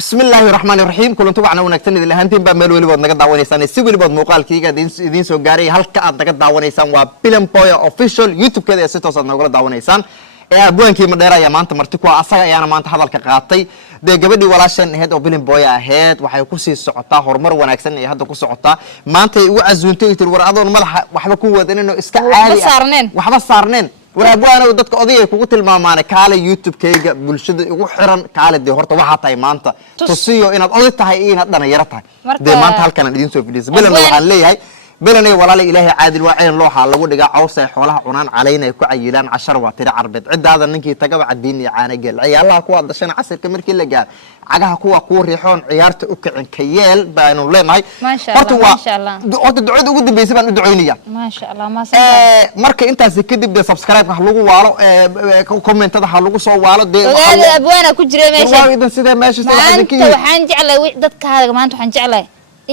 بسم الله الرحمن الرحيم كلن طبعا ونagtan idin ahaantiin baa meel waliba naga daawaneysaan si waliba muuqaalkayga idin soo gaaray halka aad naga daawaneysaan waa Bilan Boya official YouTube keeda si toos ah naga daawaneysaan abwaankii Mandheera ayaa maanta marti ku asaga ayaana maanta hadalka qaatay gabadhii walaashan ahayd oo Bilan Boya ahayd waxay ku sii socotaa horumar wanaagsan ee hadda ku socotaa maanta ay u casuuntay tir war adoon madaxa waxba ku wadanin iska caadi waxba saarneen waraabwaana dadka odayay kugu tilmaamaan kaale YouTube kayga bulshada ugu xiran kaale de horta waxa tahay maanta tusiyo inaad oday tahay inaad dhalinyaro tahay de maanta halkan idin soo fidis Bilan waxaan leeyahay Bilan ay walaal ilaahay caadil waa in loo lagu dhiga cawsay xoolaha cunaan calayna ay ku cayilaan 10 waa tiri carbeed cidaada ninkii tagaba cadiin iyo caana geel ciyaalaha kuwa dashan casirka markii la gaar cagaha kuwa ku riixoon ciyaarta u kicin ka yeel baanu leenahay horta ducada ugu dambeysay baan u duceynaya ma sha Allah ma san marka intaas kadib de subscribe ha lagu waalo commentada ha lagu soo waalo de abwaana ku jiray meesha waa idan sida meesha waxaan jeclay dadkaaga maanta waxaan jeclay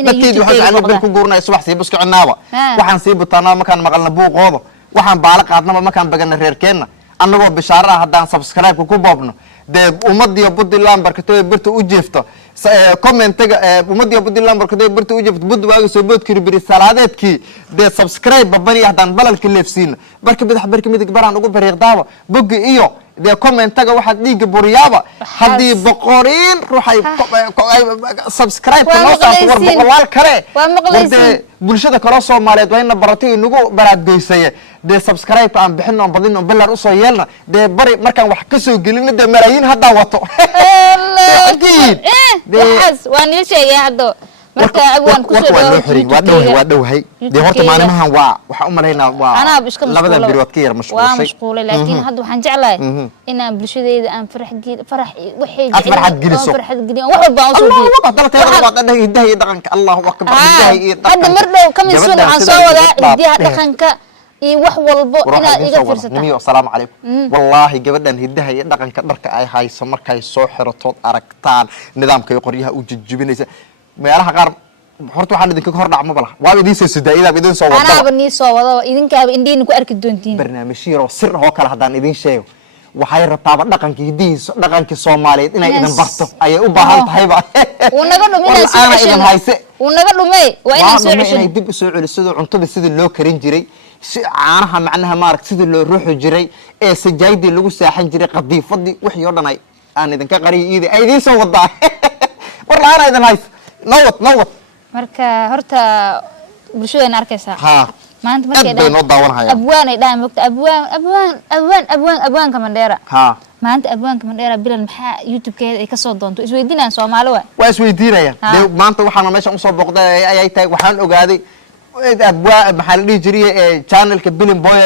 dadkii waxaan aan ku guurnay subax sii busku cinaaba waxaan sii butaanaa markaan maqalna buuqoodo waxaan baala qaadnaba markaan bagana reerkeena annagoo bishaara ah hadaan subscribe ku boobno de ummadiyo Puntland barkatay birta u jeefto commentiga ummadiyo Puntland barkatay birta u jeefto bud waaga soo bood kiribiri salaadeedkii de subscribe babani hadaan balalka leefsiin barka midig baraan ugu bariiqdaaba bog iyo de commentaga waxa dhiiga buriyaaba hadii boqorin ruuxay subscribe ka noo saarto war boqolaal kale de bulshada kala Soomaaliyeed waa in baratay inagu baraadgoysay de subscribe aan bixin oo badin oo ballar u soo yeelna de bari markaan wax ka soo gelin de malaayiin hadda wato waxaas waan ila sheegay hadda marka abwaan ku soo waa dhowhay de horta maalimahan waxa u maleynaa waa labada birood ka yar mashquulay laakiin hadda waxaan jeclahay in aan bulshadeeda aan farax waxay farxad geliso wax walba aan soo diido dalkeeda waa qadahay hidaha dhaqanka Allahu akbar hidaha hadda mardow kamid aan soo wadaa hidaha dhaqanka iyo wax walbo inaad iga fiirsato nimiyo assalaamu calaykum wallahi gabadhan hidaha iyo dhaqanka dharka ay hayso markay soo xirato aragtaan nidaamka iyo qoryaha u jijibinaysa meelaha qaar horta waxaan idinka hor dhacmo balaha waa idin soo sidaayada idin soo wada anaaba ni soo wada idinkaaba indhiin ku arki doontiin barnaamijyo sir oo kala hadaan idin sheego waxay rabtaa dhaqanka hidihiisa dhaqanka Soomaaliyeed inay idin barto ayay u baahan tahay ba unaga dhuminayso unaga dhumay waa inay soo cesho inay dib u soo celiso cuntada sida loo karin jiray si caanaha macnaha maarag sida loo ruuxo jiray ee sajaaydi lagu saaxan jiray qadiifadii wixii oo dhan ay aan idinka qariyay ay idin soo wadaa war la aan idin hayso nawad marka horta bulshada arkaysa maanta markay daawanayaan abwaan ay dhahan waqti abwaan ka Mandheera maanta abwaan ka Mandheera Bilan maxaa YouTube keeda ay ka soo doonto isweydiinayaan Soomaali waa isweydiinayaan maanta waxaan meesha u soo booqday ay tahay waxaan ogaaday abwaan maxaa la dhihi jiray channelka Bilan Boya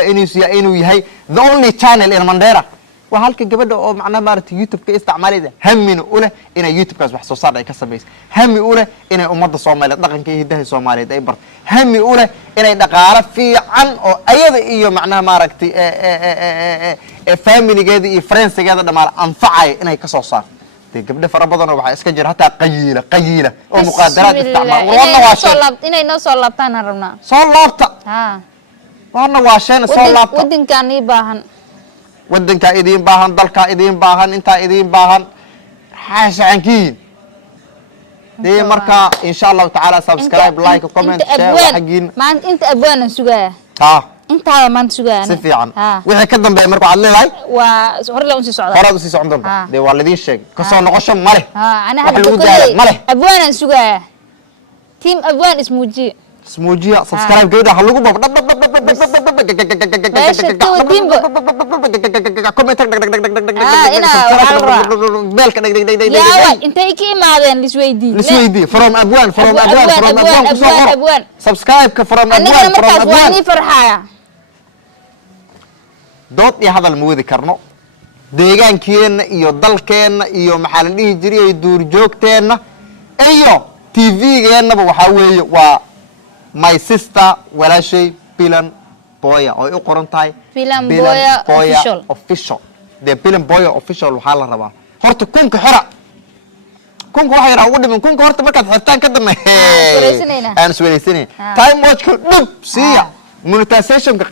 inuu yahay the only channel in Mandheera waa halka gabadha oo macnaha maartay YouTube ka isticmaalayda hamina u leh inay YouTube kaas wax soo saar ay ka sameeyso hami u leh inay ummadda Soomaaliyeed dhaqanka iyo hidaha Soomaaliyeed ay barto hami u leh inay dhaqaale fiican oo ayada iyo macnaha maartay family-geeda iyo friends-geeda dhamaal anfacay inay ka soo saarto gabdho fara badan oo waxa iska jira hatta qayiila oo muqaadaraad isticmaal inay noo soo laabtaan rabnaa soo laabta waana waasheen soo laabta wadinkaan ii baahan waddanka idin baahan dalka idin baahan inta idin baahan xaashankiin de marka insha Allah taala subscribe like comment share xaqin maanta inta abwaan sugaya inta maanta sugaya si fiican wixii ka dambeeyay marka aad leeyahay waa hor la sii socdo doonta de waa ladii sheeg ka soo noqosho male ana hadda male abwaan sugaya team abwaan ismuujiya subscribe gabadha ha lagu bob intay ka imaadeen lisweydii from abwaan subscribe ka from abwaan farxaya dood iyo hadal ma wadi karno deegaankeena iyo dalkeena iyo maxaa la dhihi jiray duur joogteena iyo TV-geennaba waxa weeye waa my sister walaashay Bilan Boya oo u qoran tahay Bilan Boya official de Bilan Boya official waxa la rabaa horta kunka xira kunka waxa yara ugu dhiman kunka horta markaad xirtaan ka dambeeyay aan isweynaysanay time watch ka dhub siya monetization ka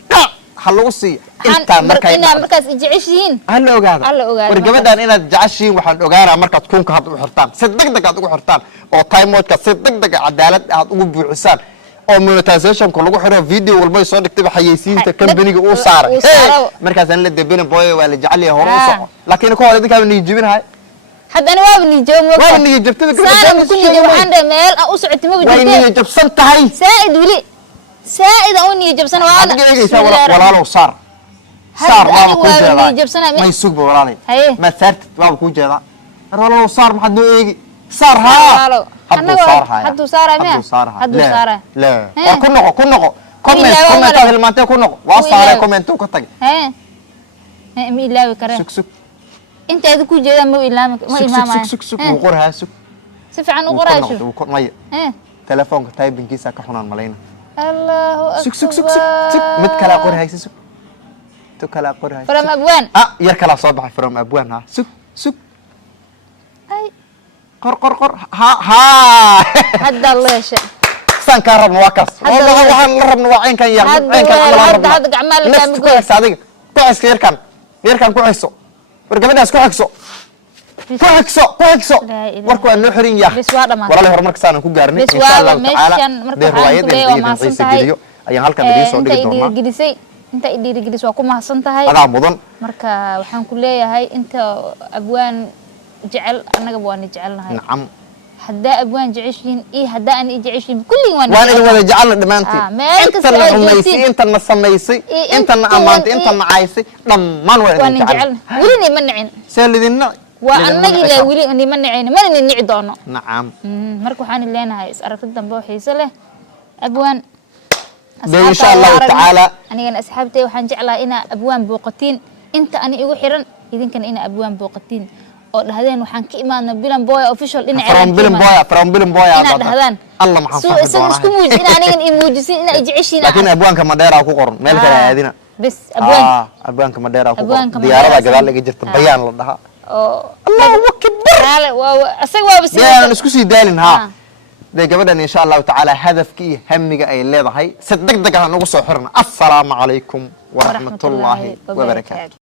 هلو سي انت مركز إنا مركز إجعشين هلا اوغادا ورغبدان inaad jacashiin waxaan ogaanaa markaad kunka had u xirtaan si degdeg aad ugu xirtaan oo time mode ka si degdeg cadaalad aad ugu buuxisaan oo monetization ku lagu xiro video walba soo dhigtay xayeysiinta company-ga uu saaray markaas aan la debina boy waa la jacel yahay hore u soco laakiin ko hore idinka ma nijibinahay haddana waa nijoomo waa nijibtada saana ku nijoomo waxaan meel u socotay ma waa nijibsan tahay saa'id wili saa'id oo nijibsan waa walaalo saar صار ما كوجيدا ما يسوق بورالي ما صارت ما كوجيدا والله صار ما حد يجي صار ها حد صار لا كنقو كومنت هلمانتي كنقو وصار كومنت وكتغ ما إلاوي كره سك انت اذا كوجيدا ما إلامك ما إمامه سك وقرها سك سفعن وقرها شو مي تليفونك تايبنكيسا كخنان ملينا الله سك مد كلا قرها سك كلا قرها فرم أبوان يركلا صباح فرم أبوان ها سك أي قر ها هذا الله يشاء سان كرب مواكس والله وحن رب نوعين كان يعمل هذا عمال كان بيقول صادق كويس يركن كويسو ورقبناس كويسو warku aan loo xirin yahay walaalahay horumarka saanan ku gaarnay insha Allah taala riwaayadii ma santahay ayaan halkan idin soo dhigi doonaa inta idirigilis waa ku mahadsan tahay adaa mudan marka waxaan ku leeyahay inta abwaan jecel anaga waan jecelnahay nacam hadaa abwaan jeceshiin hadaa aan jeceshiin kulli waan wada jecel dhamaantii inta la xumaysay inta na samaysay inta na amaantay inta na caysay dhammaan waan jecel wili ma nicin saalidina waa anagi la wili ma nicin ma nici doono nacam marka waxaan leenahay is aragtid dambe oo xiiso leh abwaan إن شاء الله تعالى أنا أصحابتي وحن جعلها إنا أبوان بوقتين أنت أنا إيجو حيران إذن كان إنا أبوان بوقتين أو هذين وحن كإيمان بيلم بويا أوفيشال إنا فرام بيلم بويا إنا هذان الله محفظ سو سكموج إنا أنا إيموجسين إنا إجعشين لكن أبوان كمدير أو كقرن مالك هذينا بس أبوان أبوان كمدير أو كقرن ديارة جدال لقي جرت بيان لها الله أكبر أسوأ بس يا نسكسي دالين ها ده gabadhan insha Allah ta'ala hadafkii hamiga ay leedahay saddeq dagaal nagu soo xirna assalamu alaykum wa rahmatullahi wa barakatuh